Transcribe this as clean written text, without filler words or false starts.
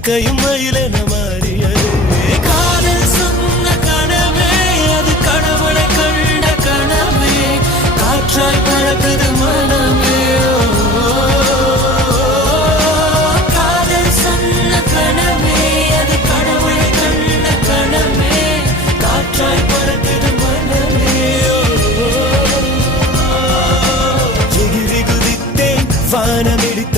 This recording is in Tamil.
இறக்கையும் மயிலென மாறியது. காதல் சொன்ன கனவே அது கடவுளை கண்ட கனவே, காற்றாய் பறக்குது மனமே. காதல் சொன்ன கனவே அது கடவுளை கண்ட கனவே, காற்றாய் பறக்குது மனமே. எகிரி குதித்தேன் வானமிடித்த